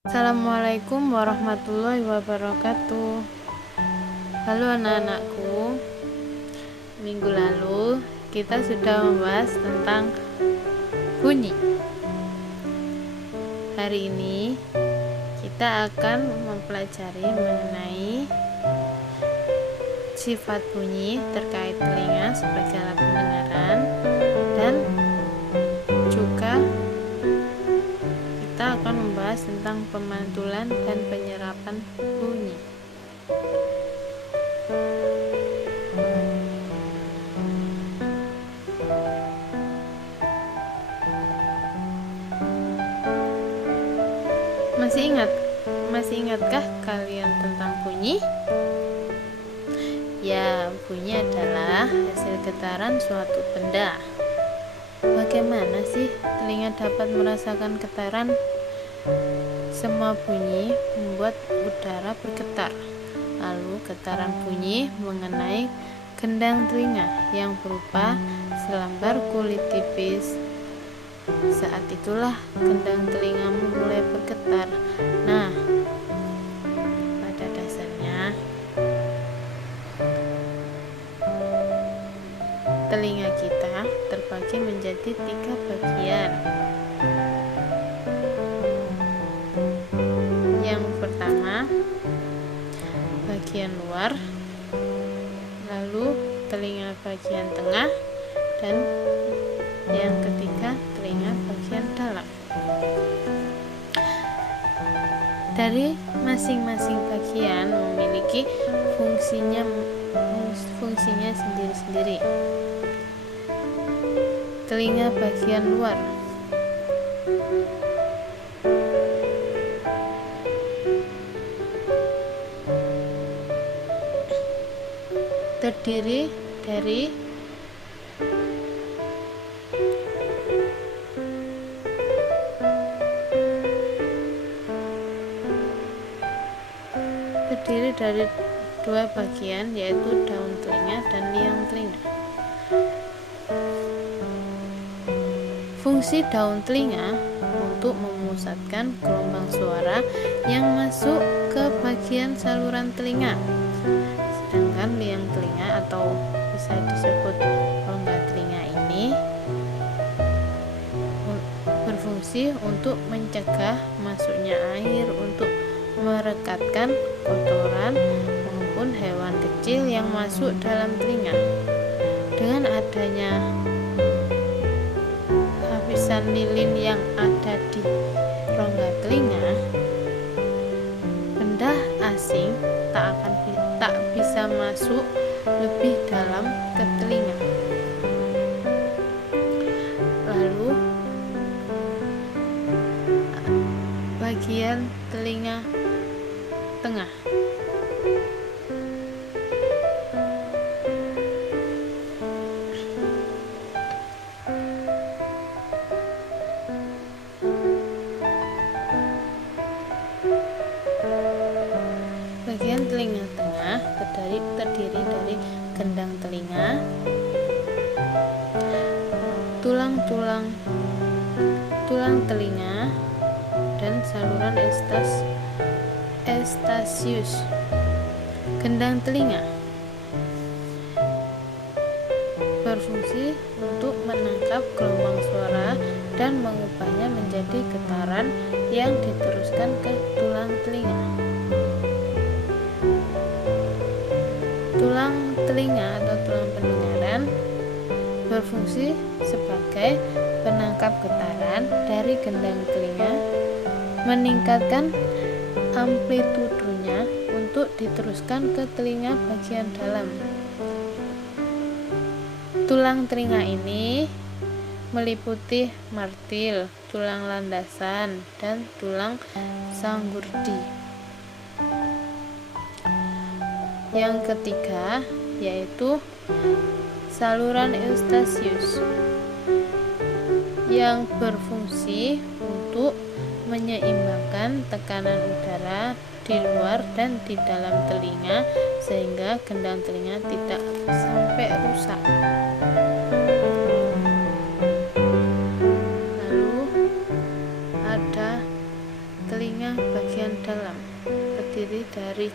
Assalamualaikum warahmatullahi wabarakatuh. Halo anak-anakku. Minggu lalu kita sudah membahas tentang bunyi. Hari ini kita akan mempelajari mengenai sifat bunyi terkait telinga sebagai alat pendengaran, dan juga kita akan membahas tentang pemantulan dan penyerapan bunyi. Masih ingatkah kalian tentang bunyi? Ya, bunyi adalah hasil getaran suatu benda. Bagaimana sih telinga dapat merasakan getaran? Semua bunyi membuat udara bergetar. Lalu getaran bunyi mengenai gendang telinga yang berupa selembar kulit tipis. Saat itulah gendang telingamu mulai bergetar. Nah, pada dasarnya telinga kita terbagi menjadi 3 bagian. Yang pertama, bagian luar, lalu telinga bagian tengah, dan yang ketiga telinga bagian dalam. Dari masing-masing bagian memiliki fungsinya sendiri-sendiri. Telinga bagian luar terdiri dari dua bagian, yaitu daun telinga dan liang telinga. Fungsi daun telinga untuk memusatkan gelombang suara yang masuk ke bagian saluran telinga, sedangkan liang telinga atau bisa disebut rongga telinga ini berfungsi untuk mencegah masuknya air untuk merekatkan kotoran maupun hewan kecil yang masuk dalam telinga. Dengan adanya lapisan lilin yang ada di rongga telinga, benda asing tak bisa masuk lebih dalam ke telinga. Lalu bagian telinga tengah terdiri dari gendang telinga, tulang telinga, dan saluran Eustachius. Gendang telinga berfungsi untuk menangkap gelombang suara dan mengubahnya menjadi getaran yang diteruskan ke tulang telinga. Tulang telinga atau tulang pendengaran berfungsi sebagai penangkap getaran dari gendang telinga, meningkatkan amplitudonya untuk diteruskan ke telinga bagian dalam. Tulang telinga ini meliputi martil, tulang landasan, dan tulang sanggurdi. Yang ketiga yaitu saluran Eustachius yang berfungsi untuk menyeimbangkan tekanan udara di luar dan di dalam telinga sehingga gendang telinga tidak sampai rusak. Lalu ada telinga telinga bagian dalam, terdiri dari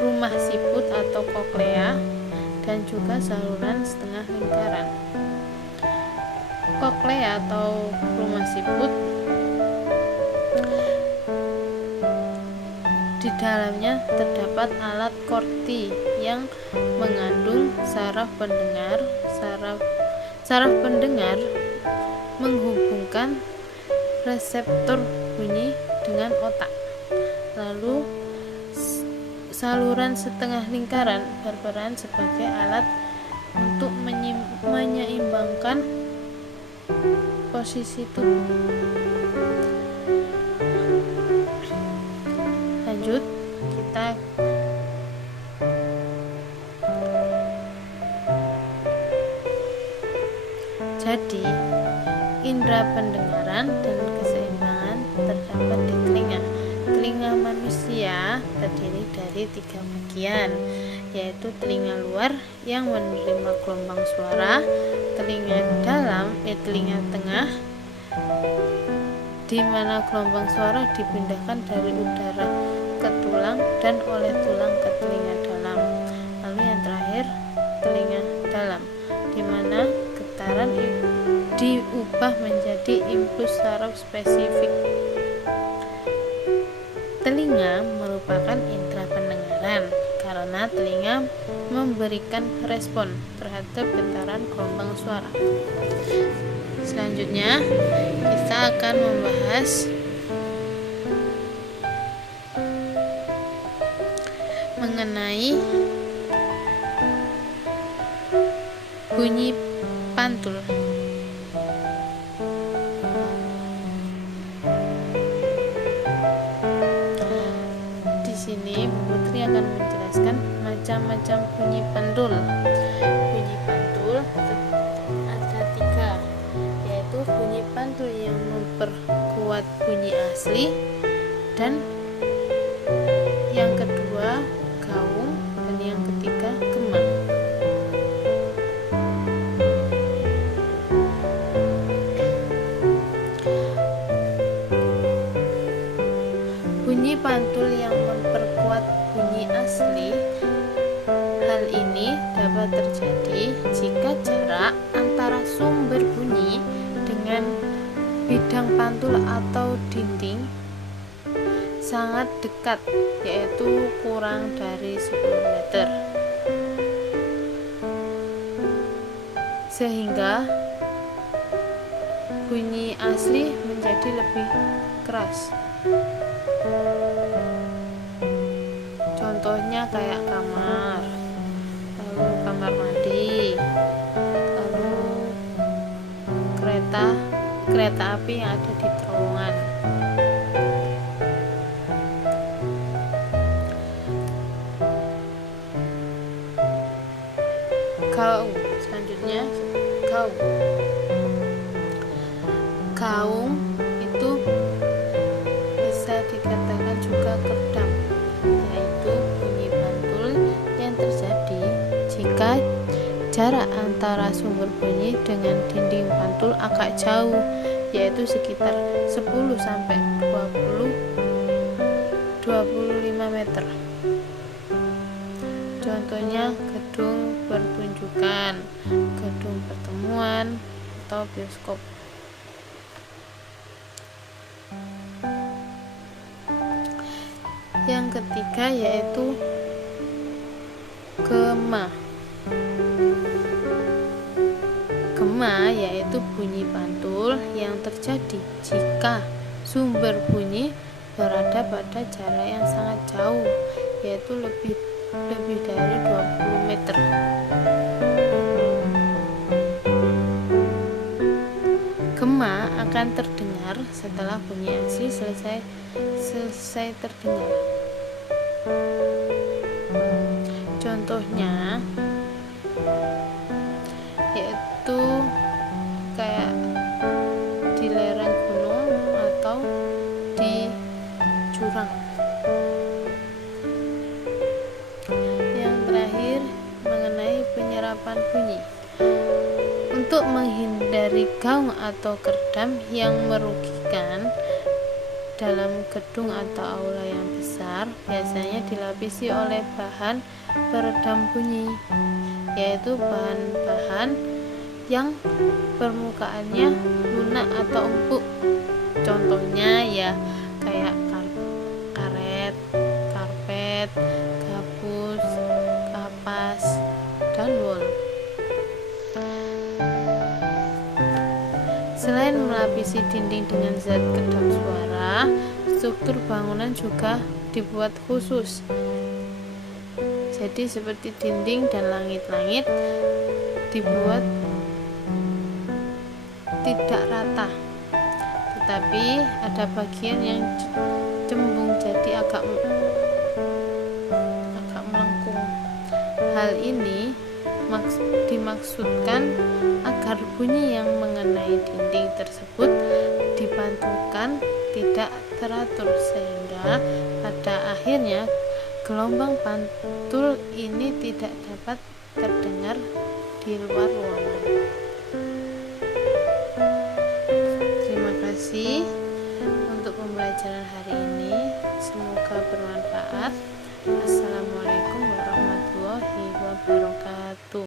rumah siput atau koklea dan juga saluran setengah lingkaran. Koklea atau rumah siput, di dalamnya terdapat alat korti yang mengandung saraf pendengar. Saraf pendengar menghubungkan reseptor bunyi dengan otak. Lalu saluran setengah lingkaran berperan sebagai alat untuk menyeimbangkan posisi tubuh. Lanjut, kita jadi indera pendengaran dan keseimbangan terdapat di telinga. Telinga manusia terdiri dari 3 bagian, yaitu telinga luar yang menerima gelombang suara, telinga dalam telinga tengah, di mana gelombang suara dipindahkan dari udara ke tulang dan oleh tulang ke telinga dalam. Lalu yang terakhir, telinga dalam, di mana getaran diubah menjadi impuls saraf spesifik. Telinga merupakan indera pendengaran karena telinga memberikan respon terhadap getaran gelombang suara. Selanjutnya, kita akan membahas mengenai bunyi pantul. Di sini Bu Putri akan menjelaskan macam-macam bunyi pantul. Bunyi pantul ada 3, yaitu bunyi pantul yang memperkuat bunyi asli, dan yang kedua gaung, dan yang ketiga gema. Bunyi pantul yang memperkuat bunyi asli, hal ini dapat terjadi jika jarak antara sumber bunyi dengan bidang pantul atau dinding sangat dekat, yaitu kurang dari 10 meter, sehingga bunyi asli menjadi lebih keras. Contohnya kayak kamar, lalu kamar mandi, lalu kereta api yang ada di terowongan. Gaung, selanjutnya gaung. Gaung itu bisa dikatakan juga kerdam, yaitu bunyi pantul yang terjadi jika jarak antara sumber bunyi dengan dinding pantul agak jauh, yaitu sekitar 10 sampai 25 meter. Contohnya gedung pertunjukan, gedung pertemuan, atau bioskop. Yang ketiga yaitu gema. Gema yaitu bunyi pantul yang terjadi jika sumber bunyi berada pada jarak yang sangat jauh, yaitu lebih dari 20 meter. Gema akan terdengar setelah bunyi asli selesai terdengar. Contohnya yaitu kayak di lereng gunung atau di jurang. Yang terakhir mengenai penyerapan bunyi. Untuk menghindari gaung atau kerdam yang merugikan, dalam gedung atau aula yang besar biasanya dilapisi oleh bahan peredam bunyi, yaitu bahan-bahan yang permukaannya lunak atau empuk. Contohnya ya kayak karet, karpet, gabus, kapas, dan wol. Selain melapisi dinding dengan zat kedap suara, struktur bangunan juga dibuat khusus. Jadi seperti dinding dan langit-langit dibuat tidak rata, tetapi ada bagian yang cembung jadi agak melengkung. Hal ini dimaksudkan agar bunyi yang mengenai dinding tersebut dipantulkan tidak teratur, sehingga pada akhirnya gelombang pantul ini tidak dapat terdengar di luar ruangan. Terima kasih untuk pembelajaran hari ini, semoga bermanfaat. Assalamualaikum warahmatullahi wabarakatuh.